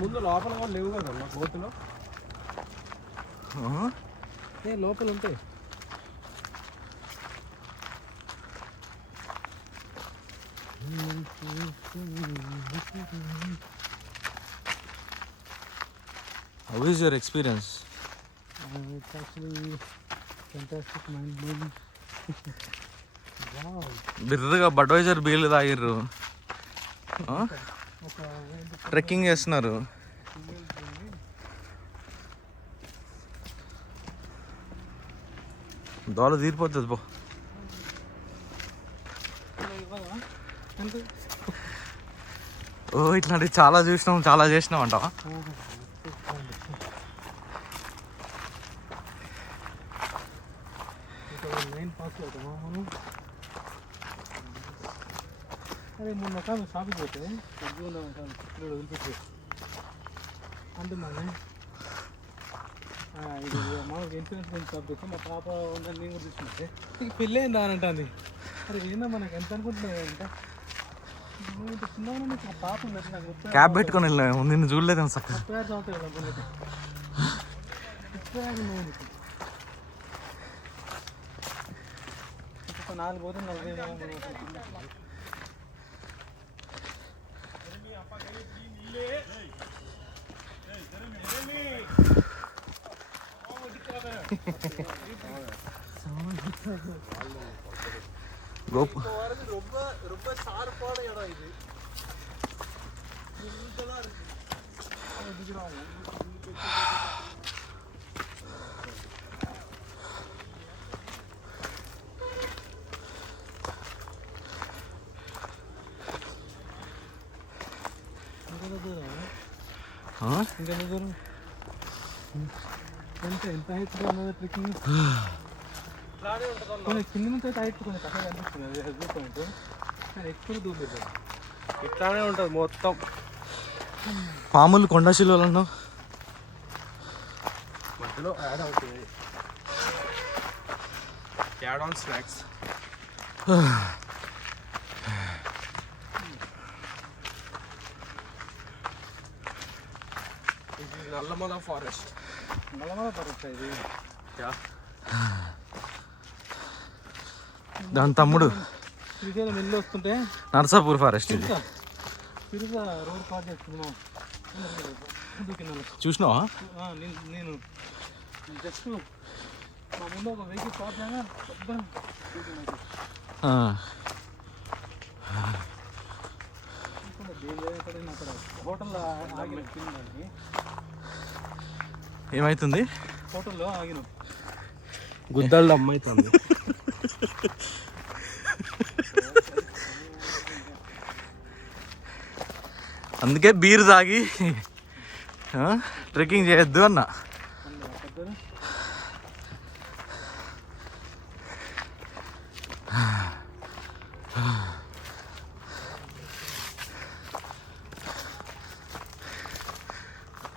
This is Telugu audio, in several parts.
ముందు లోపల కూడా లేవు కదా గోతులో, లోపల ఉంటాయి. How is your experience? It's actually fantastic, mind-blowing. Wow. బిర్రగా బడ్వైజర్ బీర్లు తాగిర్రు, ట్రెక్కింగ్ చేస్తున్నారు. దోల తీరిపోతుంది పో. ఓ ఇట్లాంటివి చాలా చూసినాం, చాలా చేసినాం అంటావా? అదే మొన్న కాదు షాపింగ్ పోతే వదిలిపెట్టి అంటున్నాను. ఇది మామూలుగా ఇన్సూరెన్స్ గురించి షాప్ చేస్తే మా పాప ఉందని నేను కూడా తీసుకుంటే నీకు పెళ్ళి అయిందా అని అంటుంది. అరే ఏందా మనకు ఎంత అనుకుంటున్నావు అంటే చిన్న పాప ఉంది నాకు క్యాబ్ పెట్టుకొని వెళ్ళాము, నిన్ను చూడలేదు అని సార్. 36 సంవత్సరాలు 4 పోతే 40. గోపు ఇంకా దూరం ఎంత హైట్గా ఉన్నది ట్రెక్కింగ్. కొన్ని కింద నుంచి అయితే హైట్ కొంచెం తక్కువ అనిపిస్తుంది వ్యూ పాయింట్, కానీ ఎక్కువ దూరం ఇట్లానే ఉంటుంది మొత్తం. పాములు కొండ శిలువలను మధ్యలో యాడ్ అవుతుంది. Add on snacks. ఇది నల్లమల ఫారెస్ట్. నల్లమల ఫారెస్ట్ ఇది. దాని తమ్ముడు శ్రీశైలం వెళ్ళి వస్తుంటే నర్సాపూర్ ఫారెస్ట్ ఇది. తిరుగా రోడ్ క్రాస్ చేస్తున్నాం. చూసినావా? నేను జస్ట్ మా ముందు ఒక వెహికల్ క్రాస్ చేయగా అక్కడ హోటల్లో ఆగిన తినడానికి. ఏమైతుంది? హోటల్లో ఆగిన గుద్దళ్ళు అమ్మైతుంది. అందుకే బీర్ తాగి ట్రెక్కింగ్ చేయొద్దు అన్న.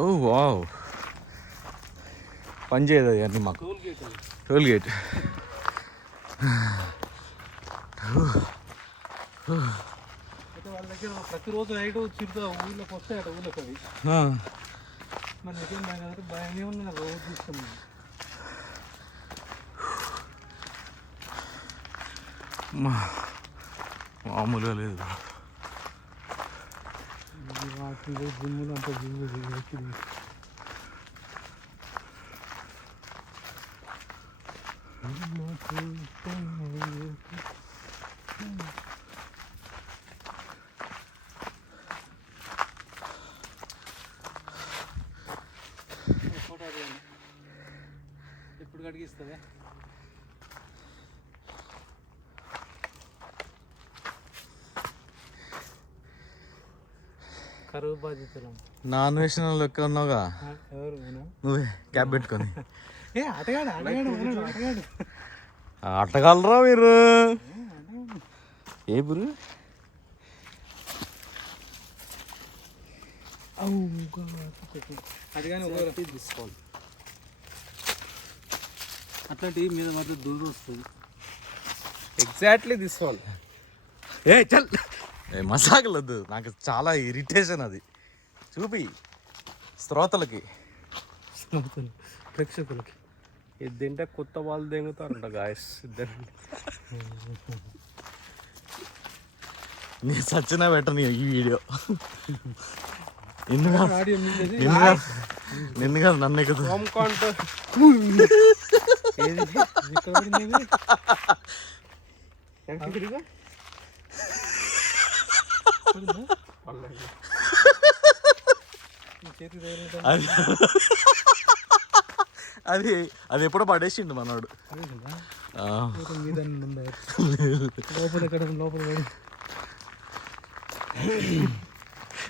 ఓ వావ్, పని చేయదు అది అన్నీ మాకు. Toll gate. అయితే వాళ్ళ దగ్గర ప్రతిరోజు నైట్ చిరుతా ఊళ్ళోకి వస్తాయి అట ఊళ్ళోకి అవి. మరి నిజం భయం కాబట్టి భయం ఏమన్నా నాకు రోజు చూస్తాను. మామూలుగా లేదు. జిమ్ములు అంతా జిమ్ము ఎప్పుడు కడిగిస్తుంది కరువు బాధ్యతలు. నాన్ వెజ్ లెక్క ఉన్నావుగా ఎవరు? నువ్వే క్యాబ్ పెట్టుకొని. ఏ ఆటగాడు ఆటగాడు ఆటగాడు ఆటగాలరా మీరు? ఏ బురు అది కానీ తీసుకోవాలి. అట్లాంటి మీద మాత్రం దూరం వస్తుంది. Exactly this one. ఏ చల్ మసాకలొద్దు, నాకు చాలా ఇరిటేషన్ అది. చూపి శ్రోతలకి ప్రేక్షకులకి. ఇది తింటే కొత్త వాళ్ళు దెంగుతారంట గాయస్ ఇద్దరు. నేను సచ్చినా పెట్టను ఈ వీడియో. ఆడియో నిన్ను కాదు నన్ను ఎక్కుతుంది. హోమ్ కాంటర్ అది అది ఎప్పుడో పడేసిండు మనోడు.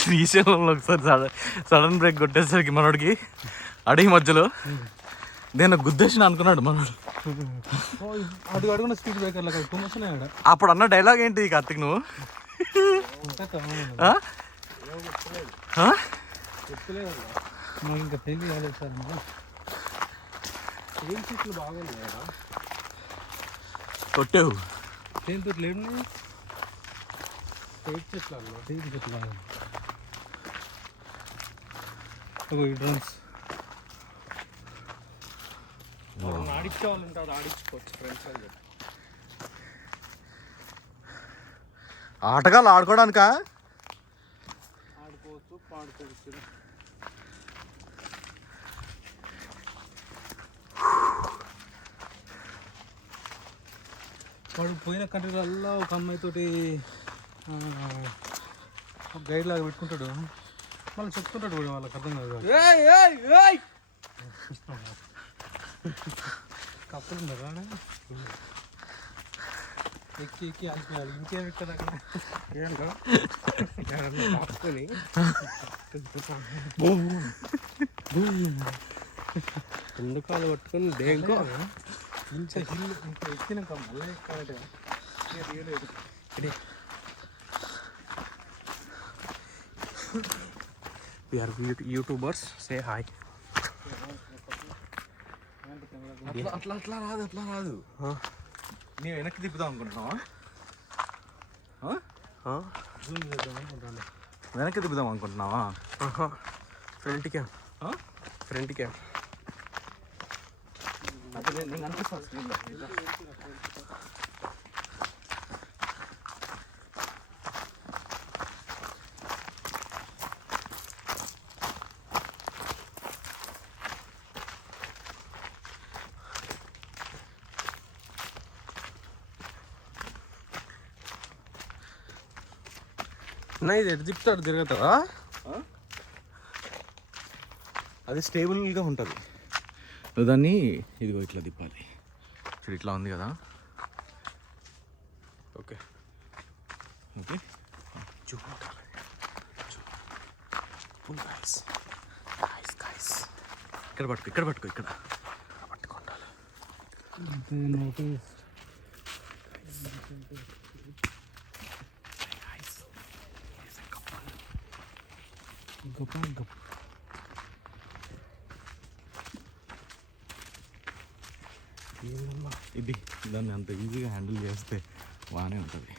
శ్రీశైలంలో ఒకసారి సడన్ బ్రేక్ కొట్టేసరికి మనోడికి అడిగి మధ్యలో నేను గుద్దేసిన అనుకున్నాడు మనోడు. అడుగు అడుగున స్పీడ్ బ్రేకర్లు అప్పుడు అన్న డైలాగ్ ఏంటి కార్తిక్ నువ్వు? మాకు ఇంకా పెళ్లి కాలేదు సార్. ఏం చెట్లు బాగున్నాయి కొట్టావు దేంతో లేడు చెట్లు అన్న. చెట్లు డ్రమ్స్ ఆడిచ్చే వాళ్ళు ఉంటారు, ఆడించుకోవచ్చు ఫ్రెండ్స్ అని చెప్పి. ఆటగాళ్ళు ఆడుకోవడానికా? ఆడుకోవచ్చు, పాడుకోవచ్చు. వాడు పోయిన కంట్రీలలో ఒక అమ్మాయితోటి గైడ్ లాగా పెట్టుకుంటాడు, మళ్ళీ చెప్తుంటాడు కూడా, వాళ్ళకి అర్థం కాదు. కప్పులు ఉన్నారా ఎక్కి ఎక్కి అలిపోయాలి. ఇంకేం ఇక్కడ ఆడుకొని రెండు కాలు పట్టుకొని దేంకో ఇంత హిల్ ఇంత ఎక్కినాక మళ్ళీ ఎక్కాలంటే we are YouTubers, say hi. అట్లా అట్లా రాదు, అట్లా రాదు. నేను వెనక్కి తిప్పుదాం అనుకుంటున్నావా? వెనక్కి తిప్పుదాం అనుకుంటున్నావా? Front cam, front cam. నేను అనిపిస్తాను. నా ఇది ఎటు తిప్పుతాడు తిరుగుతావా? అది స్టేబుల్గా ఉంటుంది. నువ్వు దాన్ని ఇదిగో ఇట్లా తిప్పాలి. చూడు ఇట్లా ఉంది కదా. ఓకే ఓకే ఇక్కడ పట్టుకో, ఇక్కడ పట్టుకో, ఇక్కడ పట్టుకుంటాను. ఇది దాన్ని అంత ఈజీగా హ్యాండిల్ చేస్తే బాగానే ఉంటుంది.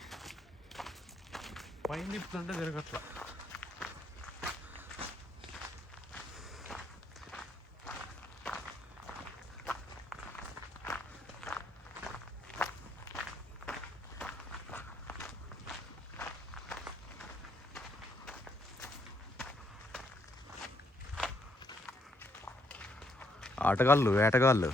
పైన తిప్పుతుంటే తిరగట్లా. ఆటగాళ్ళు, వేటగాళ్ళు.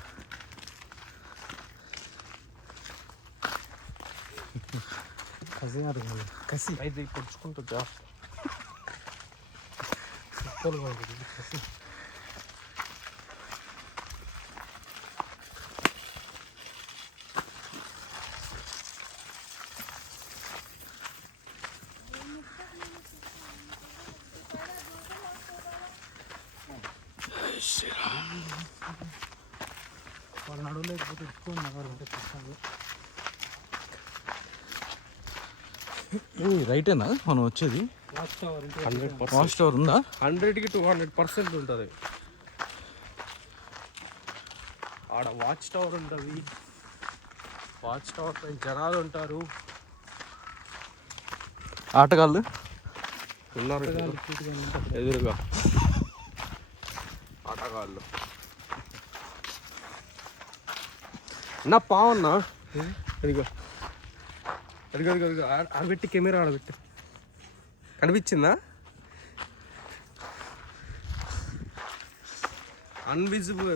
కసి అయితే పొడుచుకుంటుందా? వాళ్ళ నడువు లేకపోతే ఎక్కువ నగరు ఉంటే చూస్తాను. రైటేనా మనం వచ్చేది? 100% వాచ్ టవర్ ఉందా? 100కి 200% ఉంటుంది. ఆడ వాచ్ టవర్ ఉంటుంది. వాచ్ టవర్ పైన జనాలు ఉంటారు. ఆటగాళ్ళు ఉన్నారు ఎదురుగా ఆటగాళ్ళు. నా పావున్నా అదిగో అదిగో అదిగో అదిగో ఆడబెట్టి కెమెరా ఆడబెట్టి కనిపించిందా?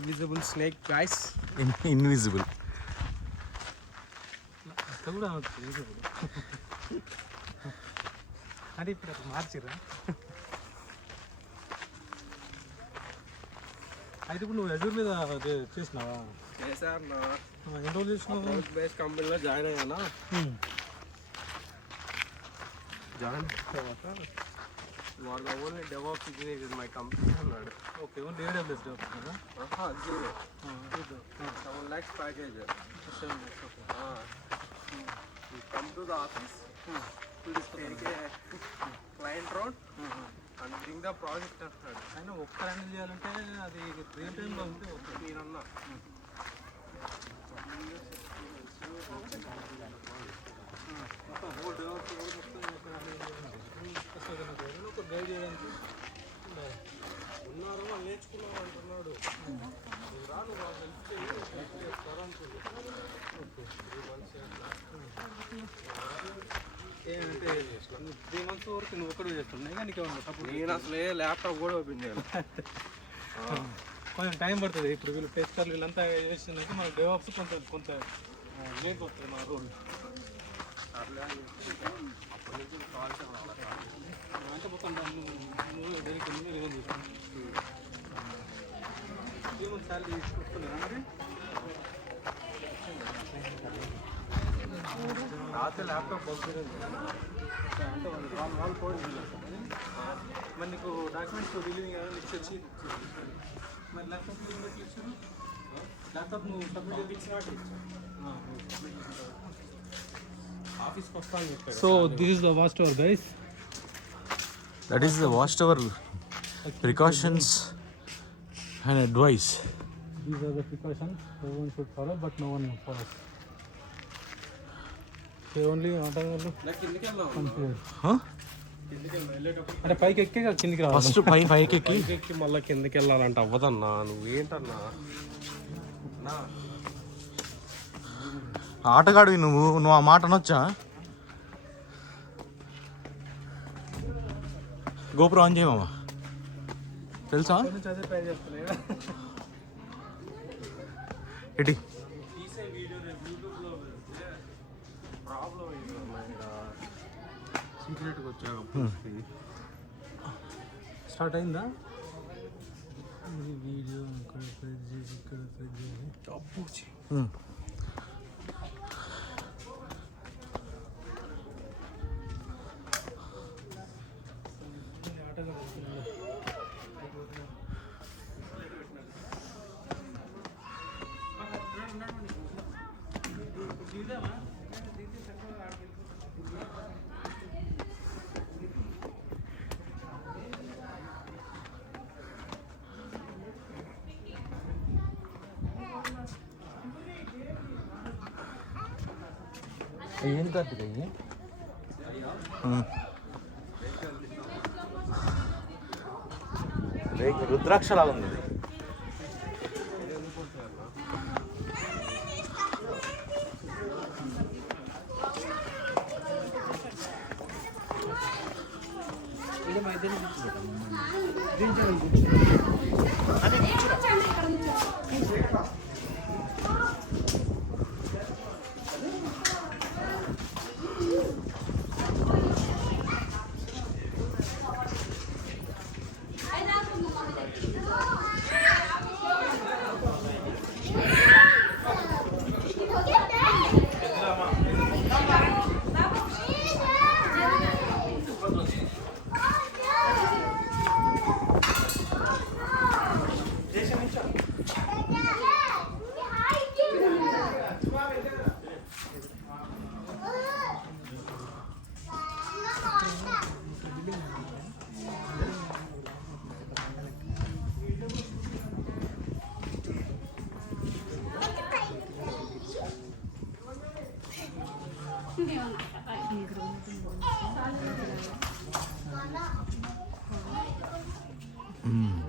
Visible snake guys. ఇన్విజిబుల్. కూడా అంటే ఇప్పుడు అట్లా మార్చిరా. అయితే ఇప్పుడు నువ్వు ఎజూర్ మీద చేసినావా? చేశాను. ఎన్ని రోజులు చేసినావు? బేస్ కంపెనీలో జాయిన్ అయ్యానా. జాయిన్ తర్వాత వాడు only develop engineer in my company అన్నాడు. ఓకే, ఓన్లీ AWS డెవలప్ కదా? 0 7 lakhs package. 7 lakhs. Okay. You come to the office, take a client road and bring the project ahead. అయినా ఒక్క హ్యాండిల్ చేయాలంటే అది రియల్ టైంలో ఉంటే ఓకే. నేనన్నా ఒక గైడ్ చేయడానికి ఉన్నారు, వాళ్ళు నేర్చుకున్నారు అంటున్నాడు. రాను వాళ్ళు హెల్ప్ చేస్తారు అనుకుంది. ఏంటంటే 3 months వరకు నువ్వు ఒక్కడే చేస్తున్నాయి కానీ నీకు నేను అసలు ల్యాప్టాప్ కూడా ఓపెన్ చేయాలి. కొంచెం టైం పడుతుంది. ఇప్పుడు వీళ్ళు టెస్టర్లు వీళ్ళంతా చేస్తున్నాక మన డెవలప్స్ కొంత లేట్ వస్తుంది మన రోల్. అప్పటి నుంచి కాల్స్ అంటే మొత్తం నువ్వు దేనికి ముందు రిజైన్ చేసాను. 3 months శాలరీ తీసుకుంటున్నాను అంటే రాత్రి ల్యాప్టాప్ పంపించలేదు అంటే వాళ్ళు కోడ్ మరి నీకు డాక్యుమెంట్స్ రిలీవింగ్ ఏమైనా ఇచ్చి మరి ల్యాప్టాప్ ఇచ్చారు. ల్యాప్టాప్ నువ్వు సబ్మిట్ చేయించినట్టు ఆఫీస్కి వస్తాను చెప్పారు. So this is the watch tower guys. That is the watch tower precautions and advice. These are the precautions everyone should follow, but no one follows. They only కిందకి వెళ్దాం. అంటే పైకి ఎక్కే కిందికి రావాలి. ఫస్ట్ పైకి ఎక్కి మళ్ళీ కిందకి వెళ్ళాలంటే అవ్వదన్నా. నువ్వేంటన్నా ఆటగాడివి నువ్వు ఆ మాట అనొచ్చా? గోపురం ఆన్ చేయమా తెలుసా? అదే ట్రై చేస్తున్నాయి. ఎటి తీసే వీడియో రేపు యూట్యూబ్లో ప్రాబ్లం సీక్రెట్గా వచ్చాక స్టార్ట్ అయిందా వీడియో? ఇక్కడ ఏం కార్తీక్ అయ్యి రుద్రాక్ష లాగా ఉంది.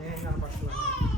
ఏం కనపడుతుంది